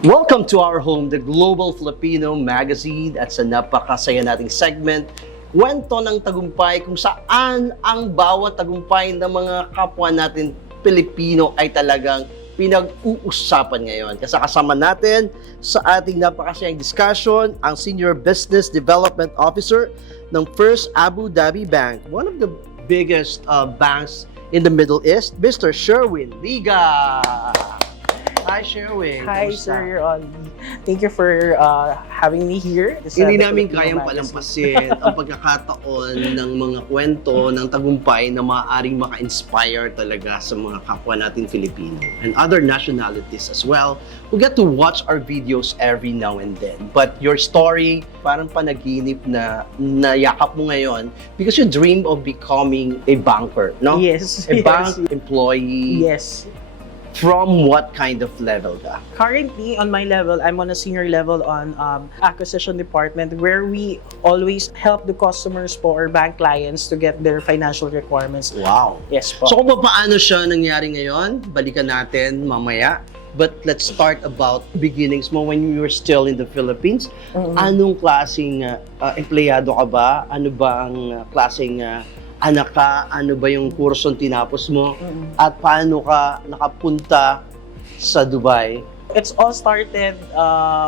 Welcome to our home, the Global Filipino Magazine, at sa napakasaya nating segment, kwento ng tagumpay, kung saan ang bawat tagumpay ng mga kapwa natin Pilipino ay talagang pinag-uusapan ngayon. Kasi kasama natin sa ating napakasayang discussion ang Senior Business Development Officer ng First Abu Dhabi Bank, one of the biggest banks in the Middle East, Mr. Sherwin Liga. Hi, Sherwin. Hi, Kamusta? Sir Ollie. Thank you for having me here. Hindi namin kayang palampasin ang pagkakataon ng mga kwento ng tagumpay na maaaring maka-inspire talaga sa mga kapwa natin Filipino and other nationalities as well. We get to watch our videos every now and then. But your story, parang panaginip na nayakap mo ngayon because you dream of becoming a banker, no? Yes. A bank employee. Yes. From what kind of level ka? Currently, on my level, I'm on a senior level on acquisition department where we always help the customers po or bank clients to get their financial requirements. Wow. Yes po. So kung paano siya nangyari ngayon, balikan natin mamaya. But let's start about beginnings mo when you were still in the Philippines. Anong klaseng empleyado ka ba? Ano ba ang klaseng anak ka? Ano ba yung kursong tinapos mo? At paano ka nakapunta sa Dubai? It's all started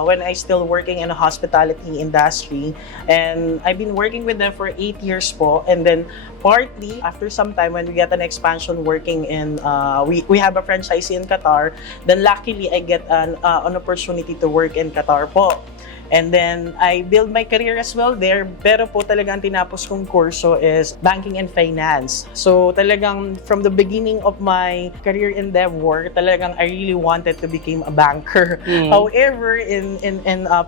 when I still working in a hospitality industry, and I've been working with them for 8 years po. And then partly after some time when we get an expansion working in we have a franchisee in Qatar, then luckily I get an opportunity to work in Qatar po. And then, I build my career as well there. Pero po talagang tinapos kong kurso is banking and finance. So talagang from the beginning of my career endeavor, talagang I really wanted to become a banker. However, in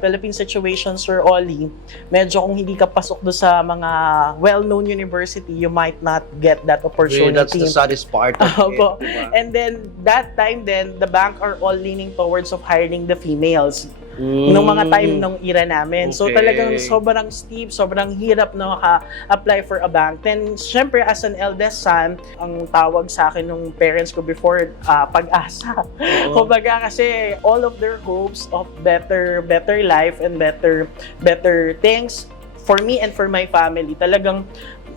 Philippine situation, Sir Ollie, medyo kung hindi ka pasok do sa mga well-known university, you might not get that opportunity. That's the saddest part of it. Diba? And then, that time then, the bank are all leaning towards of hiring the females. Nung mga time nung era namin. So talagang sobrang steep, sobrang hirap na maka-apply for a bank. Then syempre as an eldest son, ang tawag sa akin nung parents ko before, pag-asa. Kumbaga kasi all of their hopes of better life and better things for me and for my family, talagang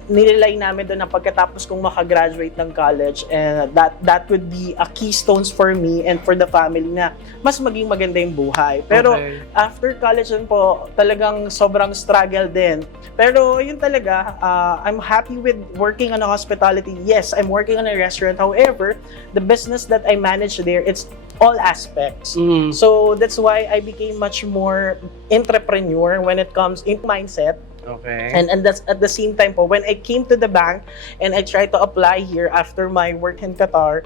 nililay namin doon na pagkatapos kong makagraduate ng college, and that would be a keystones for me and for the family na mas maging maganda yung buhay. Pero after college din po, talagang sobrang struggle din. Pero yun talaga, I'm happy with working on a hospitality. Yes, I'm working on a restaurant. However, the business that I manage there, it's all aspects. So that's why I became much more entrepreneur when it comes in mindset. Okay. And that's at the same time po, when I came to the bank and I tried to apply here after my work in Qatar,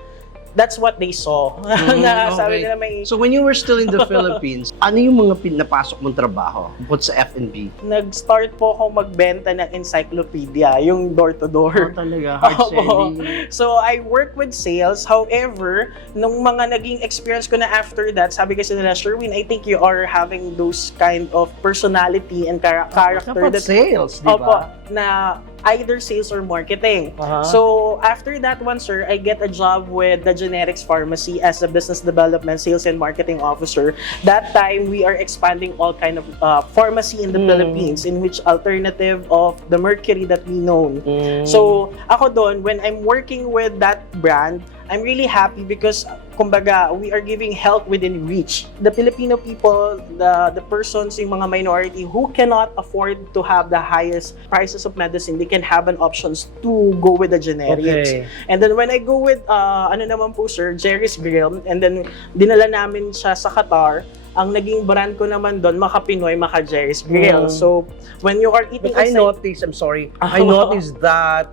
that's what they saw. Na sabi nila may... So when you were still in the Philippines, ano yung mga napasok mong trabaho bukod sa F&B? Nag-start po ako magbenta ng encyclopedia, yung door-to-door. Talaga, hard selling. So I work with sales. However, nung mga naging experience ko na after that, sabi kasi nila, Sherwin, I think you are having those kind of personality and character Dapat sales, di ba? Opo, na either sales or marketing. So after that one, sir, I get a job with the generics pharmacy as a business development, sales and marketing officer. That time, we are expanding all kind of pharmacy in the Philippines, in which alternative of the mercury that we know. So ako doon, when I'm working with that brand, I'm really happy because kumbaga, we are giving help within reach. The Filipino people, the persons, yung mga minority who cannot afford to have the highest prices of medicine, they can have an options to go with the generics. And then when I go with, ano naman po sir, Jerry's Grill, and then dinala namin siya sa Qatar, ang naging brand ko naman doon, Maka Pinoy, Maka Jerry's Grill. So, when you are eating... But I noticed, I'm sorry, I noticed that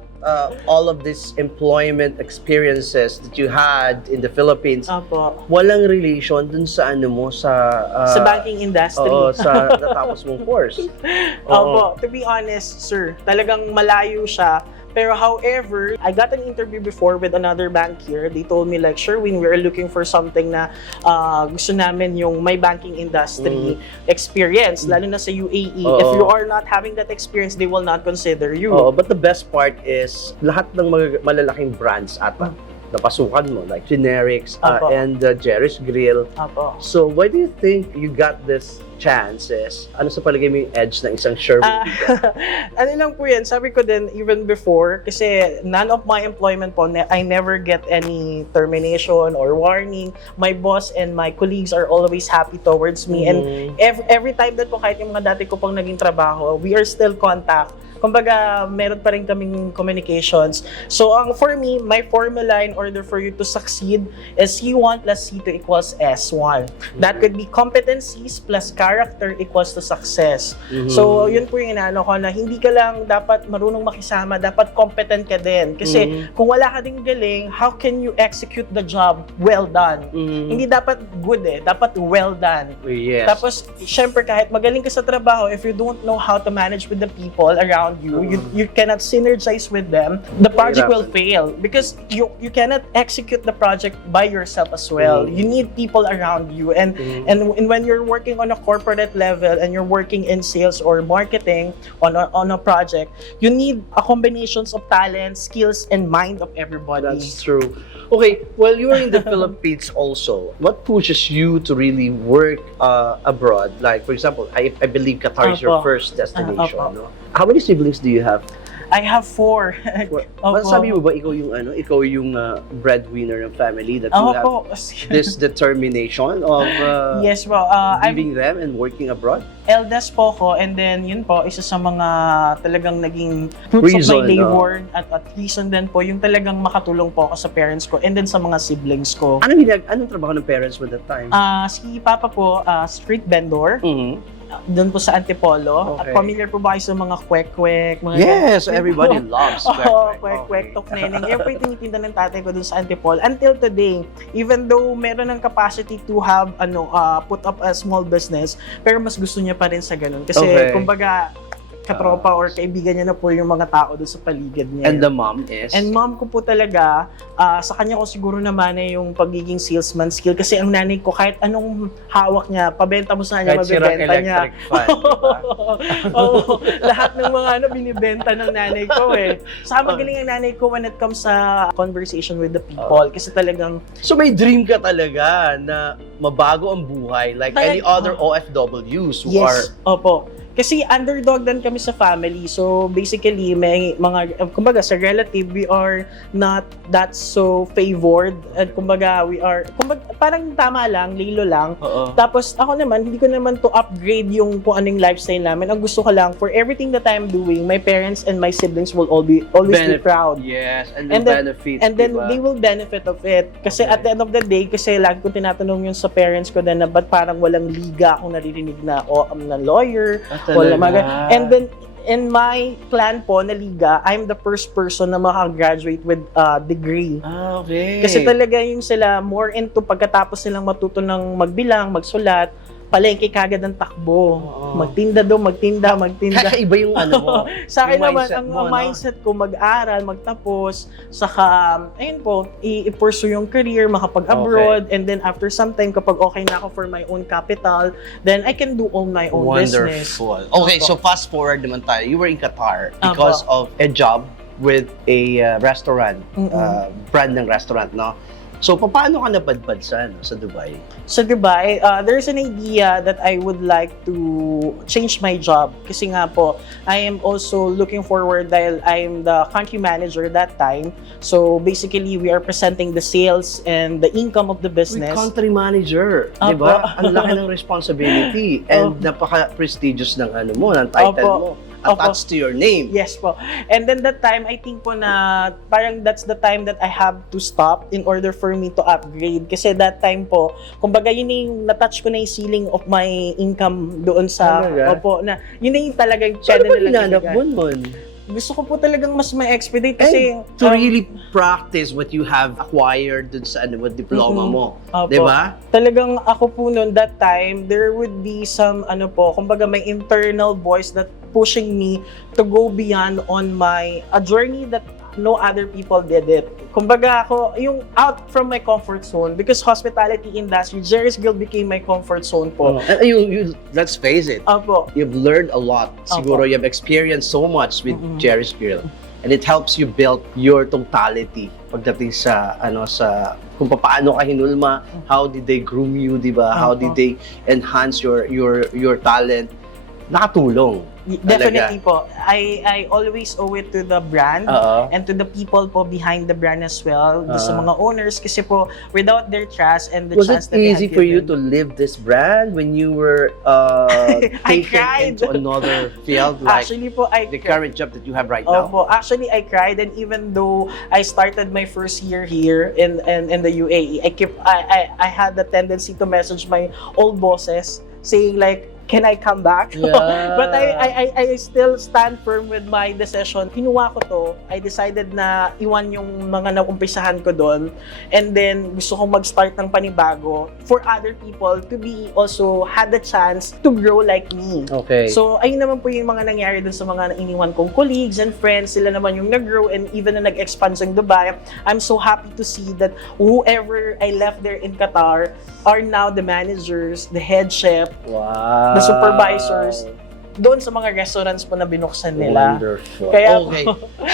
all of these employment experiences that you had in the Philippines, walang relation dun sa ano mo, sa banking industry. Sa natapos mong course. To be honest, sir, talagang malayo siya. Pero however, I got an interview before with another bank here. They told me like, Sherwin, we're looking for something na gusto namin yung may banking industry experience, lalo na sa UAE. If you are not having that experience, they will not consider you. But the best part is, lahat ng malalaking brands ata, napasukan mo, like generics Opo. and Jerry's Grill. Opo. So, why do you think you got this chances? Ano sa palagay mo yung edge ng isang Sherwin Liga? Ano lang po yan, sabi ko din even before, kasi none of my employment po, I never get any termination or warning. My boss and my colleagues are always happy towards me. And every time that po, kahit yung mga dati ko pang naging trabaho, we are still contact. Kumbaga, meron pa rin kaming communications. So, for me, my formula in order for you to succeed is C1 plus C2 equals S1. That could be competencies plus character equals to success. So, yun po yung inaano ko na hindi ka lang dapat marunong makisama, dapat competent ka din. Kasi kung wala ka ding galing, how can you execute the job well done? Hindi dapat good dapat well done. Yes. Tapos, syempre kahit magaling ka sa trabaho, if you don't know how to manage with the people around you cannot synergize with them, the project will fail because you cannot execute the project by yourself as well. You need people around you, and when you're working on a corporate level and you're working in sales or marketing on a project, you need a combinations of talent, skills, and mind of everybody. That's true. Okay, well, you are in the Philippines also. What pushes you to really work abroad? Like, for example, I believe Qatar is your first destination. No? How many siblings do you have? I have 4. Sabi mo ba ikaw yung breadwinner ng family, that you have this determination of yes po. leaving them and working abroad? Eldest po ko, and then yun po, isa sa mga talagang naging fruits of my labor at reason din po, yung talagang makatulong po ako sa parents ko and then sa mga siblings ko. Anong trabaho ng parents mo that time? Si Papa po, street vendor. Doon po sa Antipolo. Okay. Familiar po ba kayo sa mga kwek-kwek? Yes, everybody loves kwek-kwek. Kwek-kwek, tok neneng. Yan po yung tinitinda ng tatay ko doon sa Antipolo. Until today, even though meron ng capacity to have, put up a small business, pero mas gusto niya pa rin sa ganun. Kasi, kumbaga, katropa or kaibigan niya na po yung mga tao doon sa paligid niya. And the mom is? And mom ko po talaga, sa kanya ko siguro naman yung pagiging salesman skill. Kasi ang nanay ko, kahit anong hawak niya, pabenta mo sa kanya, mabibenta niya. Fan, diba? Lahat ng mga binibenta ng nanay ko Saka magaling ang nanay ko when it comes sa conversation with the people. Kasi talagang... So may dream ka talaga na mabago ang buhay like any other OFWs who are... Opo. Kasi underdog din kami sa family. So basically, may mga, kumbaga sa relative, we are not that so favored. At kumbaga, parang tama lang, lilo lang. Tapos ako naman, hindi ko naman to upgrade yung kung anong lifestyle namin. Ang gusto ko lang, for everything that I'm doing, my parents and my siblings will always be proud. Yes, and benefit. And then they will benefit of it. Kasi at the end of the day, kasi lagi ko tinatanong yun sa parents ko na ba't parang walang liga akong naririnig na, I'm na lawyer, and then in my plan po na liga, I'm the first person na makagraduate with degree. Okay. Kasi talaga yung sila more into pagkatapos silang matuto ng magbilang, magsulat, palengke kagad ang takbo. Magtinda doon, magtinda. Kakaiba yung mo. Sa akin naman, ang mindset ko, mag-aral, magtapos, saka, ayun po, i-pursue yung career, makapag-abroad, and then after some time, kapag okay na ako for my own capital, then I can do all my own business. Wonderful. Okay, so fast forward naman tayo. You were in Qatar because of a job with a restaurant, brand ng restaurant, no? So, paano ka napadpad sa Dubai? Sa Dubai, there's an idea that I would like to change my job. Kasi nga po, I am also looking forward dahil I'm the country manager that time. So, basically, we are presenting the sales and the income of the business. Country manager, di ba? Ang laki ng responsibility and napaka-prestigious ng ng title mo. Attached to your name. Yes po. And then that time, I think po na parang that's the time that I have to stop in order for me to upgrade. Kasi that time po, kumbaga yun yung na-touch ko na yung ceiling of my income doon sa... Opo, na yun na yung talagang pwede nilalap mo? Gusto ko po talagang mas ma-expedite kasi... to really practice what you have acquired dun sa diploma mo. Di ba? Talagang ako po noon that time, there would be some kumbaga may internal voice that pushing me to go beyond on a journey that no other people did it. Kumbaga ako, yung out from my comfort zone because hospitality industry, Jerry's Grill became my comfort zone po. You let's face it. Opo. You've learned a lot. Siguro you've experienced so much with Jerry's Grill. and it helps you build your totality pagdating sa kung paano ka hinulma, how did they groom you, di ba? How did they enhance your talent? Nakatulong. Definitely po. I always owe it to the brand and to the people po behind the brand as well. Sa mga owners kasi po without their trust and the was chance it that easy for you to live this brand when you were taken into another field like actually po, the current job that you have right now? Opo, actually I cried, and even though I started my first year here in the UAE, I had the tendency to message my old bosses saying like, can I come back? Yeah. But I still stand firm with my decision. Kinuha ko to. I decided na iwan yung mga naumpisahan ko doon. And then, gusto kong mag-start ng panibago for other people to be also had the chance to grow like me. Okay. So, ayun naman po yung mga nangyari dun sa mga iniwan kong colleagues and friends. Sila naman yung nag-grow and even na nag-expand sa Dubai. I'm so happy to see that whoever I left there in Qatar are now the managers, the head chef, the supervisors, doon sa mga restaurants po na binuksan nila. Wonderful. Kaya, okay.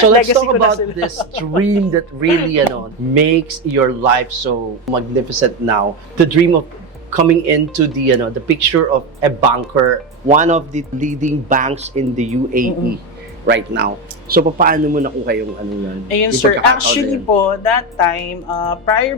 So let's talk legacy ko na about sila. this dream that really, makes your life so magnificent now. The dream of coming into the picture of a banker, one of the leading banks in the UAE right now. So, paano mo nakuha yung yan? Ayun, yung sir. pagkakataon Actually na yan? po, that time,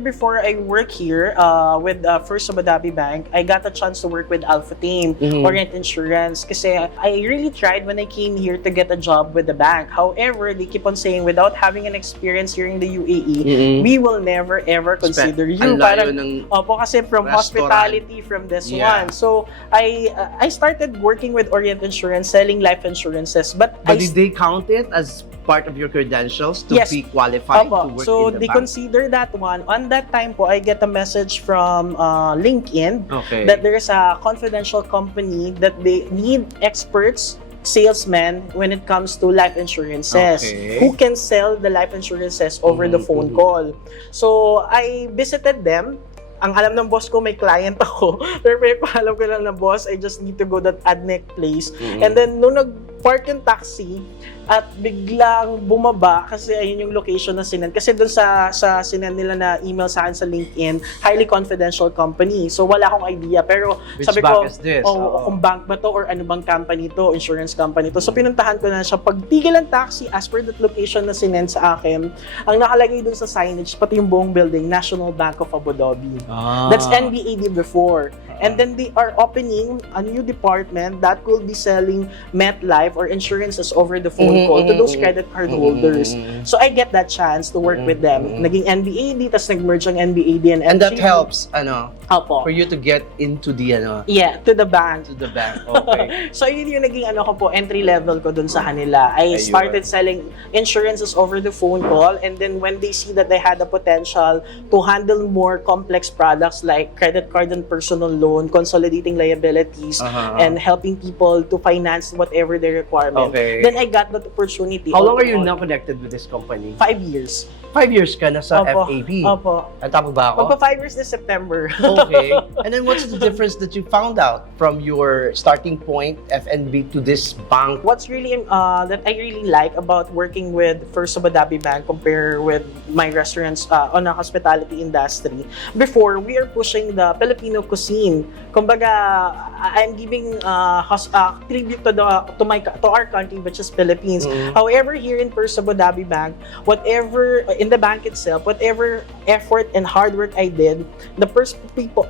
before I work here with First Abu Dhabi Bank, I got a chance to work with Alpha Team, Orient Insurance, kasi I really tried when I came here to get a job with the bank. However, they keep on saying, without having an experience here in the UAE, we will never ever consider you. Ang layo ng opo, kasi from restaurant. hospitality, from this one. So, I started working with Orient Insurance, selling life insurances. But did they count it as part of your credentials to be qualified to work so in the they bank? consider that one. On that time po, I get a message from LinkedIn that there's a confidential company that they need experts, salesmen when it comes to life insurances, who can sell the life insurances over the phone call. So I visited them. Ang alam ng boss ko, may client ako. Pero alam ko lang na boss, I just need to go that Adnec place. And then, nung nag-park yung taxi, at biglang bumaba, kasi ayun yung location na sinend. Kasi doon sa sinend nila na email sa akin sa LinkedIn, highly confidential company. So, wala akong idea. Pero, which sabi bank ko, is this? kung bank ba to or ano bang company to, insurance company to. So, pinuntahan ko na siya. Pagtigil ang taxi, as per that location na sinend sa akin, ang nakalagay doon sa signage, pati yung buong building, National Bank of Abu Dhabi. That's NBAD before. And then they are opening a new department that will be selling MetLife or insurances over the phone call to those credit card holders. So I get that chance to work with them. Naging NBAD, tas nag-merge ang NBAD and And that helps, Opo. for you to get into the, to the bank. to the bank. Okay. So yun yung naging entry level ko dun sa kanila. I started selling insurances over the phone call, and then when they see that I had the potential to handle more complex products like credit card and personal loan, consolidating liabilities, and helping people to finance whatever their requirement, then I got that opportunity. How long are you now connected with this company? 5 years. 5 years ka na sa Opo. FAB. Opo. Ang tama ba ako? Magpa 5 years this September. Okay. And then what's the difference that you found out from your starting point, FNB, to this bank? What's really that I really like about working with First Abu Dhabi Bank compared with my restaurants on the hospitality industry. Before, we are pushing the Filipino cuisine. Kumbaga, I'm giving tribute to our country, which is Philippines. However, here in First Abu Dhabi Bank, whatever in the bank itself, whatever effort and hard work I did, the first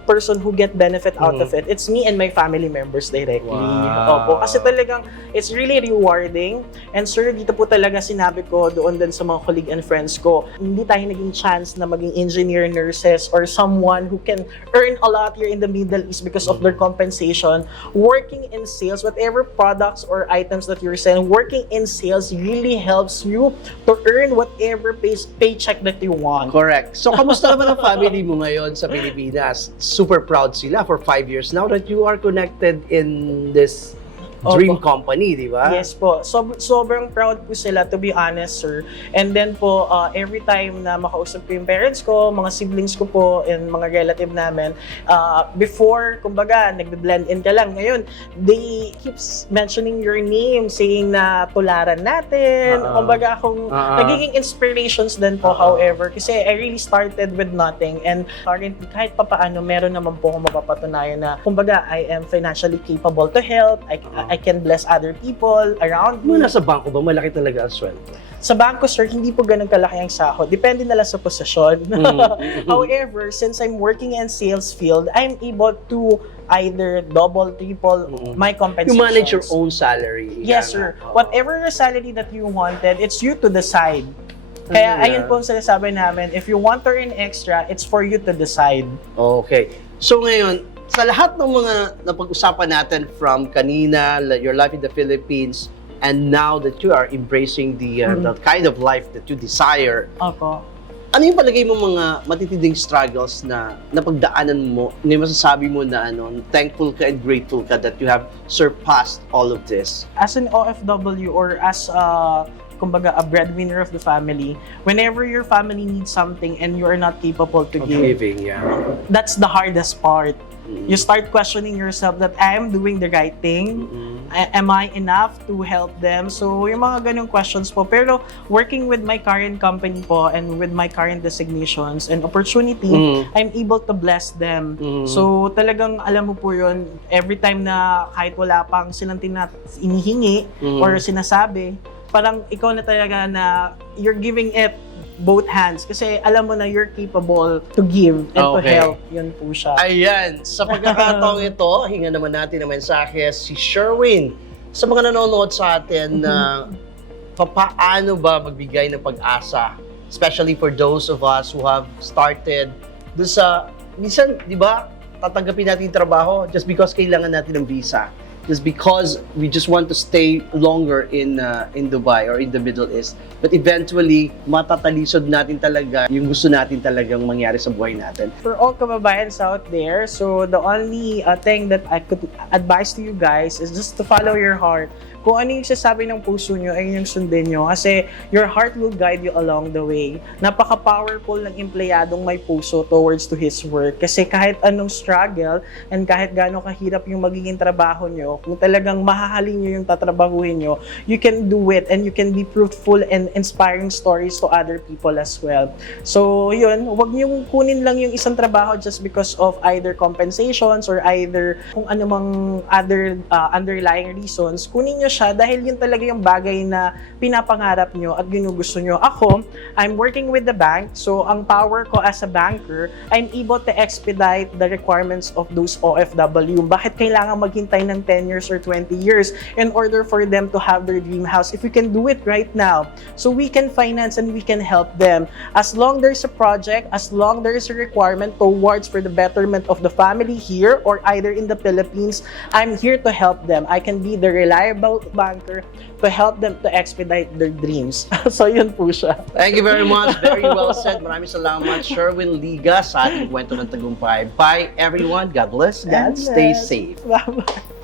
person who get benefit out of it, it's me and my family members directly. Wow. Opo, kasi talagang it's really rewarding. And sir, dito po talaga sinabi ko doon din sa mga colleague and friends ko, hindi tayo naging chance na maging engineer, nurses, or someone who can earn a lot here in the Middle East because of their compensation. Working in sales, whatever products or items that you're selling, working in sales really helps you to earn whatever paycheck that you want. Correct. So, kamusta naman ang family mo ngayon sa Pilipinas? Super proud sila for 5 years now that you are connected in this dream Opo. company, di ba? Yes po. Sobrang proud po sila, to be honest, sir. And then po, every time na makausap ko yung parents ko, mga siblings ko po, and mga relative namin, before, kumbaga, nagbe-blend in ka lang. Ngayon, they keeps mentioning your name, saying na tularan natin. Kumbaga, akong nagiging inspirations din po, however, kasi I really started with nothing. And currently, kahit papaano, meron naman po akong mapapatunayan na, kumbaga, I am financially capable to help. I can bless other people around me. Nasa bangko ba, malaki talaga ang sweldo? Sa bangko, sir, hindi po ganun kalaki ang sahod. Depende na lang sa posisyon. However, since I'm working in sales field, I'm able to either double, triple my compensations. You manage your own salary. Yes, sir. Whatever your salary that you wanted, it's you to decide. Kaya ayun po ang sinasabi namin, if you want to earn extra, it's for you to decide. Okay. So ngayon, sa lahat ng mga napag-usapan natin from kanina, your life in the Philippines, and now that you are embracing the kind of life that you desire, Opo. ano yung palagay mo mga matitinding struggles na napagdaanan mo, na masasabi mo na thankful ka and grateful ka that you have surpassed all of this? As an OFW or as kumbaga a breadwinner of the family, whenever your family needs something and you are not capable to give, Giving, yeah. that's the hardest part. You start questioning yourself that I am doing the right thing. Am I enough to help them? So, yung mga ganung questions po. Pero, working with my current company po and with my current designations and opportunity, I'm able to bless them. So, talagang alam mo po yun, every time na kahit wala pang silang inihingi or sinasabi, parang ikaw na talaga na you're giving it both hands kasi alam mo na you're capable to give and to help. Yun po siya. Ayan, sa pagkakataong ito, hinga naman natin ang mensahe si Sherwin sa mga nanonood sa atin na paano ba magbigay ng pag-asa, especially for those of us who have started doon sa, minsan, di ba, tatanggapin natin yung trabaho just because kailangan natin ng visa. Just because we just want to stay longer in Dubai or in the Middle East. But eventually, matatalisod natin talaga yung gusto natin talagang mangyari sa buhay natin. For all kababayans out there, so the only thing that I could advise to you guys is just to follow your heart. Kung ano yung sasabi ng puso nyo, ayun yung sundin nyo. Kasi your heart will guide you along the way. Napaka-powerful ng empleyadong may puso towards to his work. Kasi kahit anong struggle and kahit gaano kahirap yung magiging trabaho nyo, kung talagang mahahalin nyo yung tatrabahuhin nyo, you can do it and you can be fruitful and inspiring stories to other people as well. So yun, huwag nyo kunin lang yung isang trabaho just because of either compensations or either kung anumang other underlying reasons. Kunin nyo siya dahil yun talaga yung bagay na pinapangarap nyo at ginugusto nyo. Ako, I'm working with the bank, so ang power ko as a banker, I'm able to expedite the requirements of those OFW. Bakit kailangan maghintay ng 10 years or 20 years in order for them to have their dream house if we can do it right now? So we can finance and we can help them. As long there's a project, as long there's a requirement towards for the betterment of the family here or either in the Philippines, I'm here to help them. I can be the reliable banker to help them to expedite their dreams. So yun po siya. Thank you very much. Very well said. Maraming salamat, Sherwin Liga, sa ating kwento ng tagumpay. Bye, everyone. God bless and stay safe. Bye-bye.